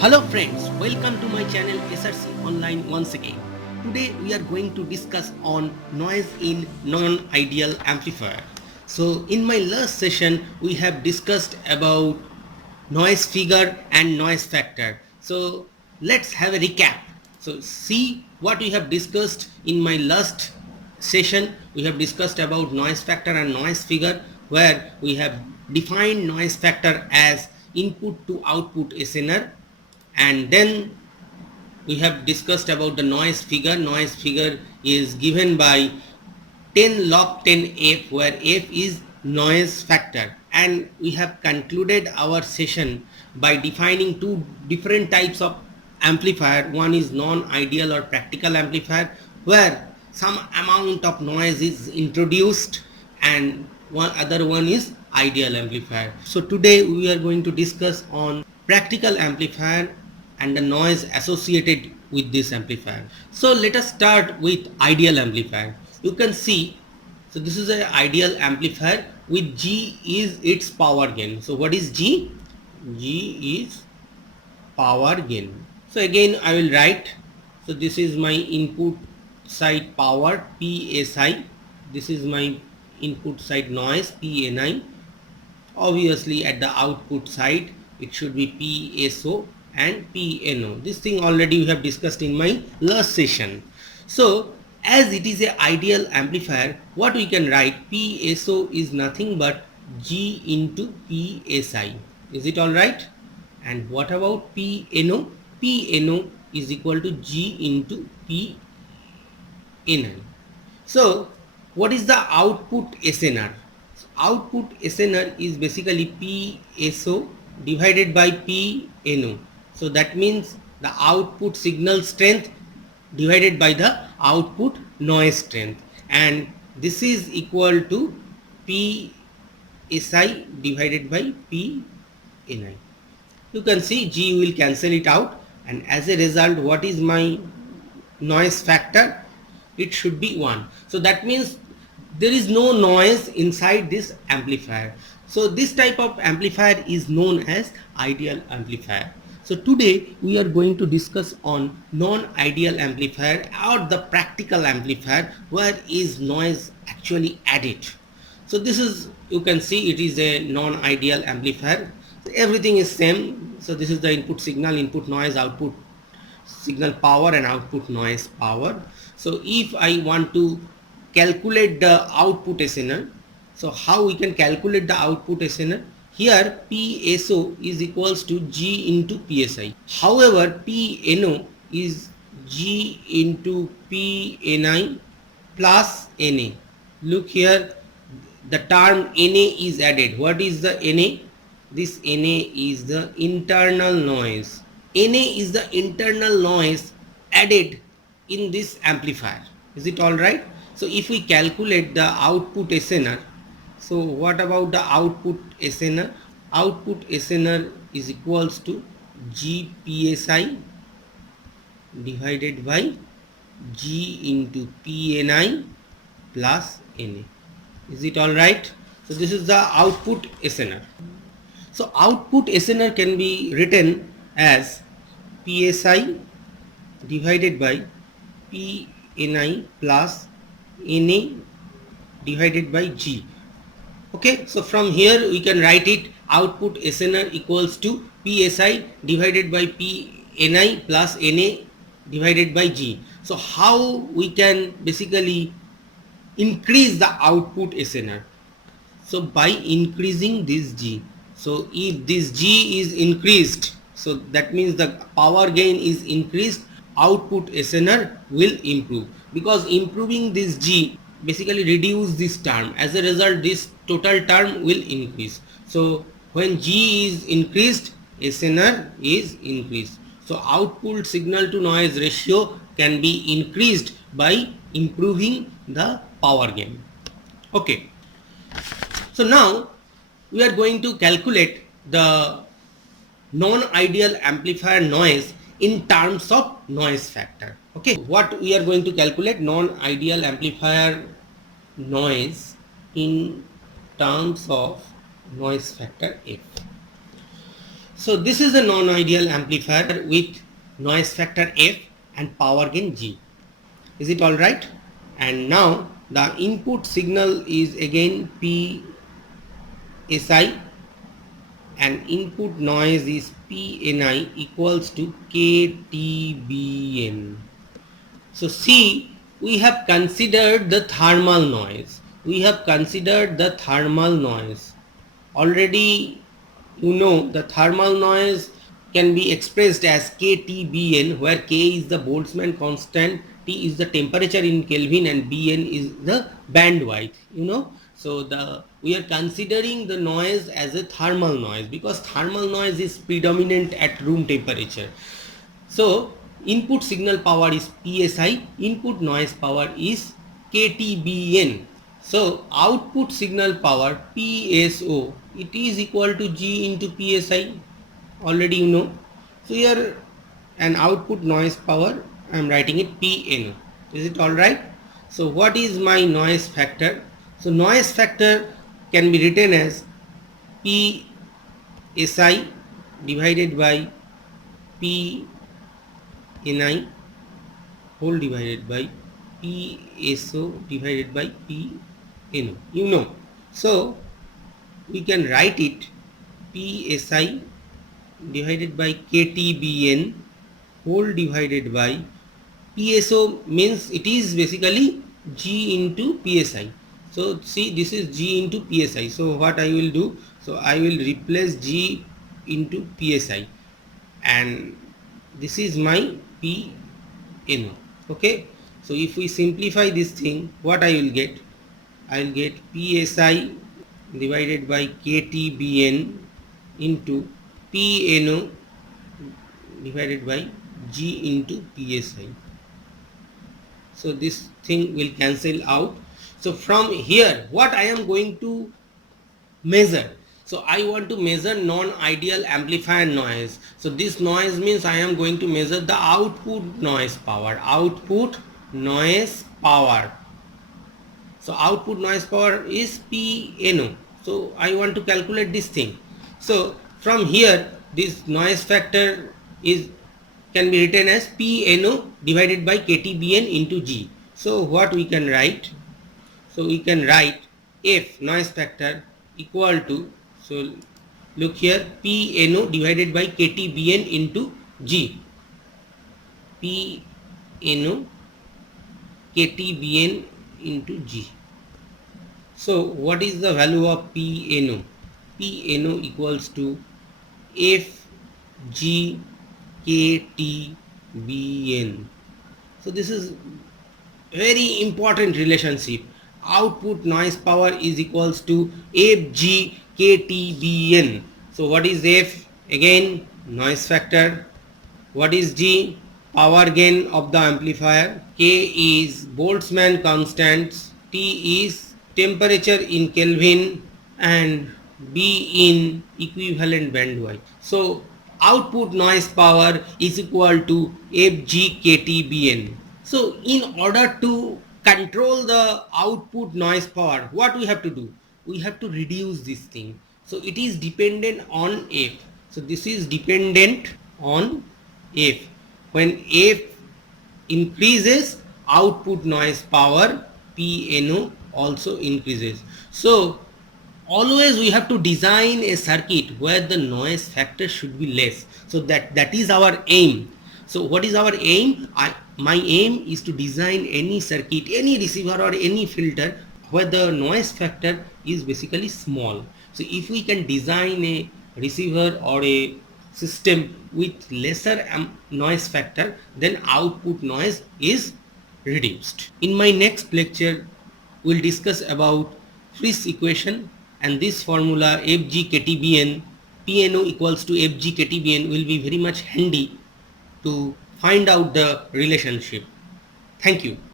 Hello friends, welcome to my channel SRC Online once again. Today we are going to discuss on noise in non-ideal amplifier. So in my last session we have discussed about noise figure and noise factor. So let's have a recap. So see what we have discussed in my last session. We have discussed about noise factor and noise figure, where we have defined noise factor as input to output SNR, and then we have discussed about the noise figure. Noise figure is given by 10 log 10 f, where f is noise factor, and we have concluded our session by defining two different types of amplifier. One is non-ideal or practical amplifier, where some amount of noise is introduced, and one other one is ideal amplifier. So today we are going to discuss on practical amplifier and the noise associated with this amplifier. So let us start with ideal amplifier. You can see, so this is an ideal amplifier with G is its power gain. So what is G? G is power gain. So again I will write, so this is my input side power PSI, this is my input side noise PNI. Obviously at the output side it should be PSO and PNO. This thing already we have discussed in my last session. So as it is a ideal amplifier, what we can write, PSO is nothing but G into PSI. Is it alright? And what about PNO? PNO is equal to G into PNI. So what is the output SNR? Output SNR is basically PSO divided by PNO. So that means the output signal strength divided by the output noise strength, and this is equal to PSI divided by PNI. You can see G will cancel it out, and as a result what is my noise factor? It should be 1. So that means there is no noise inside this amplifier. So this type of amplifier is known as ideal amplifier. So today we are going to discuss on non-ideal amplifier or the practical amplifier, where is noise actually added. So this is, you can see it is a non-ideal amplifier. So everything is same. So this is the input signal, input noise, output signal power, and output noise power. So if I want to calculate the output SNR, so how we can calculate the output SNR? Here PSO is equals to G into PSI. However, PNO is G into PNI plus NA. Look here, the term NA is added. What is the NA? This NA is the internal noise. NA is the internal noise added in this amplifier. Is it alright? So if we calculate the output SNR, so what about the output SNR? Output SNR is equals to GPSI divided by G into PNI plus NA. Is it alright? So this is the output SNR. So output SNR can be written as PSI divided by PNI plus NA divided by G. Okay, so from here we can write it, output SNR equals to PSI divided by PNI plus NA divided by G. So how we can basically increase the output SNR? So by increasing this G. So if this G is increased, so that means the power gain is increased, output SNR will improve, because improving this G basically reduce this term. As a result, this total term will increase. So when G is increased, SNR is increased. So output signal to noise ratio can be increased by improving the power gain. Okay. So now we are going to calculate the non-ideal amplifier noise in terms of noise factor. Okay, what we are going to calculate? Non-ideal amplifier noise in terms of noise factor F. So this is a non-ideal amplifier with noise factor F and power gain G. Is it alright? And now the input signal is again PSI and input noise is PNI equals to KTBN. So see, we have considered the thermal noise. Already you know the thermal noise can be expressed as KTBN, where K is the Boltzmann constant, T is the temperature in Kelvin, and Bn is the bandwidth, you know. So we are considering the noise as a thermal noise because thermal noise is predominant at room temperature. So input signal power is PSI, input noise power is KTBN. So output signal power PSO, it is equal to G into PSI, already you know. So here an output noise power, I am writing it PNO. Is it alright? So what is my noise factor? So noise factor can be written as PSI divided by PNI whole divided by PSO divided by PNO, you know. So we can write it PSI divided by KTBN whole divided by PSO, means it is basically G into PSI. So see, this is G into PSI. So what I will do, so I will replace G into PSI and this is my PNO. Okay, so if we simplify this thing, what I will get? I will get PSI divided by KTBN into PNO divided by G into PSI. So this thing will cancel out. So from here, what I am going to measure? So I want to measure non-ideal amplifier noise. So this noise means I am going to measure the output noise power. So output noise power is PNO. So I want to calculate this thing. So from here, this noise factor can be written as PNO divided by KTBN into G. So what we can write? So we can write F noise factor equal to, so look here, PNO divided by KTBN into G. PNO KTBN into G. So what is the value of PNO? PNO equals to FGKTBN. So this is very important relationship. Output noise power is equals to FGKTBN. So what is F? Again, noise factor. What is G? Power gain of the amplifier. K is Boltzmann constants. T is temperature in Kelvin and B in equivalent bandwidth. So output noise power is equal to FGKTBN. So in order to control the output noise power, what we have to do? We have to reduce this thing. So it is dependent on F. So this is dependent on F. When F increases, output noise power PNO also increases. So always we have to design a circuit where the noise factor should be less. So that is our aim. So what is our aim? My aim is to design any circuit, any receiver or any filter where the noise factor is basically small. So if we can design a receiver or a system with lesser noise factor, then output noise is reduced. In my next lecture, we'll discuss about Friis equation, and this formula FGKTBN, PNO equals to FGKTBN will be very much handy to find out the relationship. Thank you.